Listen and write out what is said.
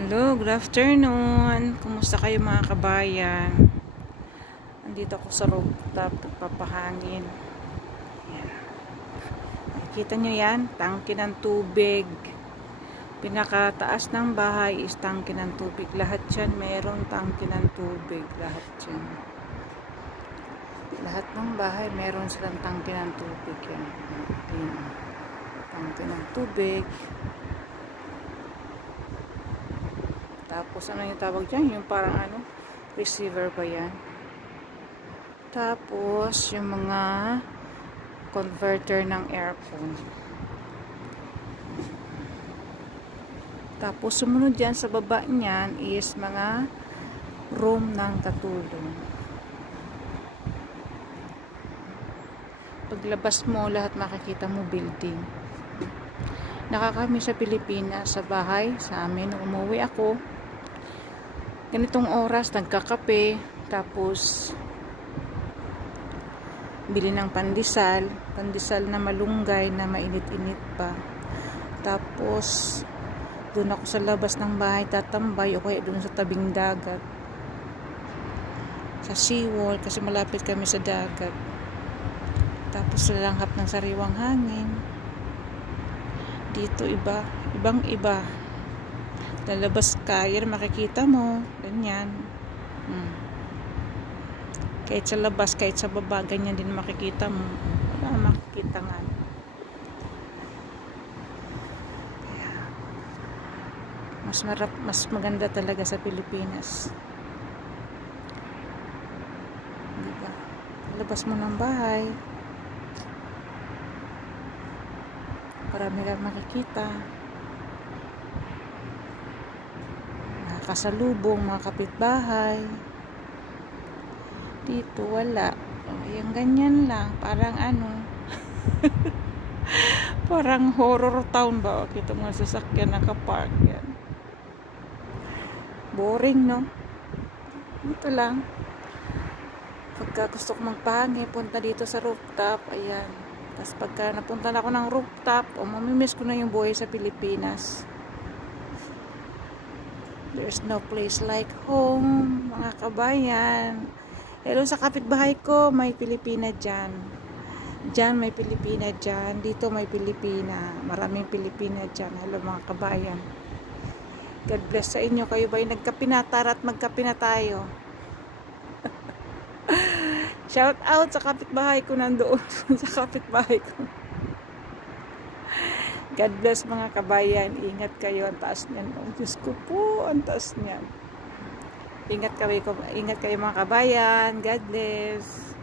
Hello, good afternoon. Kumusta kayo mga kabayan? Andito ako sa rooftop, nagpapahangin. Yan. Nakikita nyo yan? Tangke ng tubig. Pinakataas ng bahay is tangke ng tubig. Lahat yan, mayroong tangke ng tubig. Lahat yan. Lahat ng bahay, meron silang tangke ng tubig. Yan. Yan. Tangke ng tubig. Tapos ano yung tawag dyan? Yung parang ano? Receiver ba yan? Tapos yung mga converter ng aircon. Tapos sumunod dyan sa baba niyan is mga room ng katulong. Paglabas mo, lahat makikita mo building. Nakakami sa Pilipinas, sa bahay, sa amin. Umuwi ako. Ganitong oras, nagkakape, tapos bili ng pandesal na malunggay na mainit-init pa. Tapos doon ako sa labas ng bahay tatambay o kaya doon sa tabing dagat. Sa seawall kasi malapit kami sa dagat. Tapos lalanghap ng sariwang hangin. Dito ibang-iba. Lalabas ka, yan makikita mo, ganyan. Kahit sa labas, kahit sa baba, ganyan din makikita mo. Wala makikita nga. Kaya, mas maganda talaga sa Pilipinas. Diba? Labas mo ng bahay. Marami kang makikita. Kasalubong, mga kapitbahay. Dito wala. Yung ganyan lang, parang ano. Parang horror town ba? Kita mga sasakyan nakapark yan. Boring, no? Ito lang. Pagka gusto ko magpahangin, punta dito sa rooftop. Ayan. Tapos pagka napunta na ako ng rooftop, mamimiss ko na yung buhay sa Pilipinas. There's no place like home, mga kabayan. Hello sa kapitbahay ko, may Pilipina dyan. Dyan may Pilipina dyan. Dito may Pilipina. Maraming Pilipina dyan. Hello mga kabayan. God bless sa inyo. Kayo ba'y nagkapinatara at magkapina tayo? Shout out sa kapitbahay ko nandoon. Sa kapitbahay ko. God bless mga kabayan. Ingat kayo. Ang taas niyan. Oh, Diyos ko po. Ang taas niyan. Ingat kayo mga kabayan. God bless.